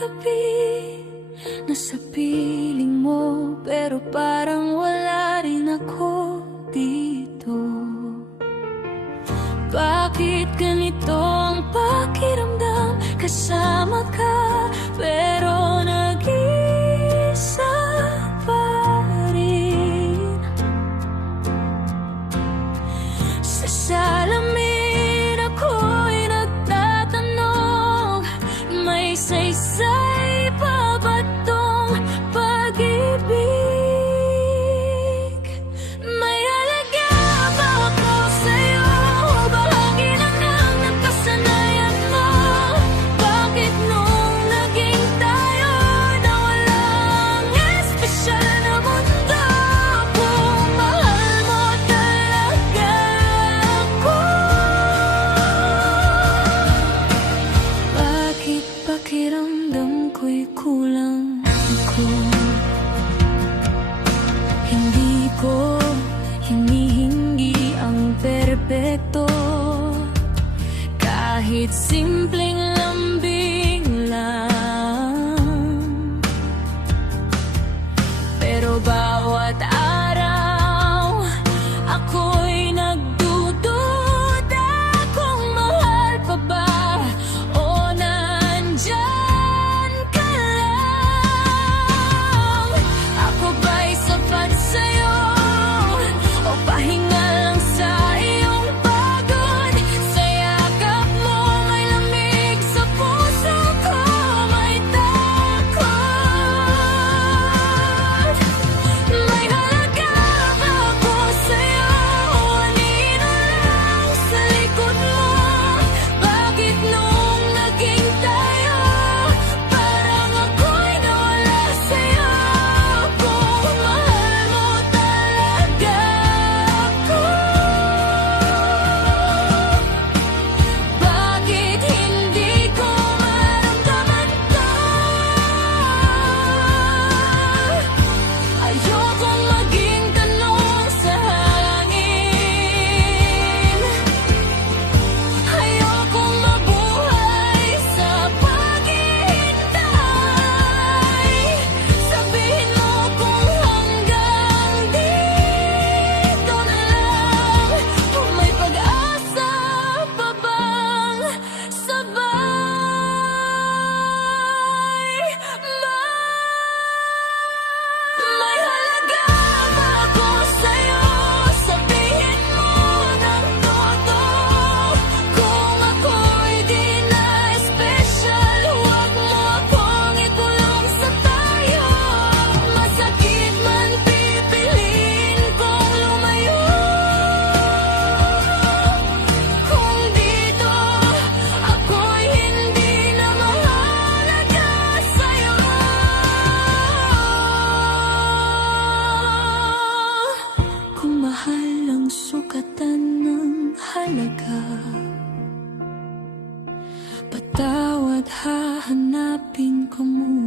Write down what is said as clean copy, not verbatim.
gabi, nasa piling mo, pero parang wala rin ako dito. Bakit ganito ang pakiramdam? Kasama ka, pero nag-iisa pa rin. Sa salamin ako'y nagtatanong, may saysay pa ba tong pag-ibig? May halaga ba ako sa'yo? O bahagi lang ng nakasanayan mo? Bakit nung naging tayo na walang espesyal na mundo? Kung mahal mo talaga ako, bakit pakiramdam ko'y kulang ako? Hindi ko hinihingi ang perpekto, kahit simpleng lambing lang. Pero bawat araw ako'y nagdududa kung mahal pa ba o nandyan ka lang. Ako ba'y sapat sa'yo o pahinga lang sa iyong pagod? Sa yakap mo may lamig, sa puso ko may takot. May halaga ba ako sa'yo o anino lang sa likod mo? Bakit nung naging tayo parang ako'y nawala sa'yo? Kung mahal mo talaga ako, bakit hindi ko maramdaman to? Ayokong maging tanong sa hangin. Ayokong mabuhay sa paghihintay. Sabihin mo kung hanggang dito na lang, kung may pag-asa pa bang sabay. May halaga ba ako sa'yo? Sabihin mo ng totoo. Kung ako'y di na espesyal, huwag mo akong ikulong sa tayo. Masakit man pipiliin kong lumayo. Kung dito ako'y hindi na mahalaga sa'yo. Kung mahal ang sukatan ng halaga, patawad hahanapin ko muna.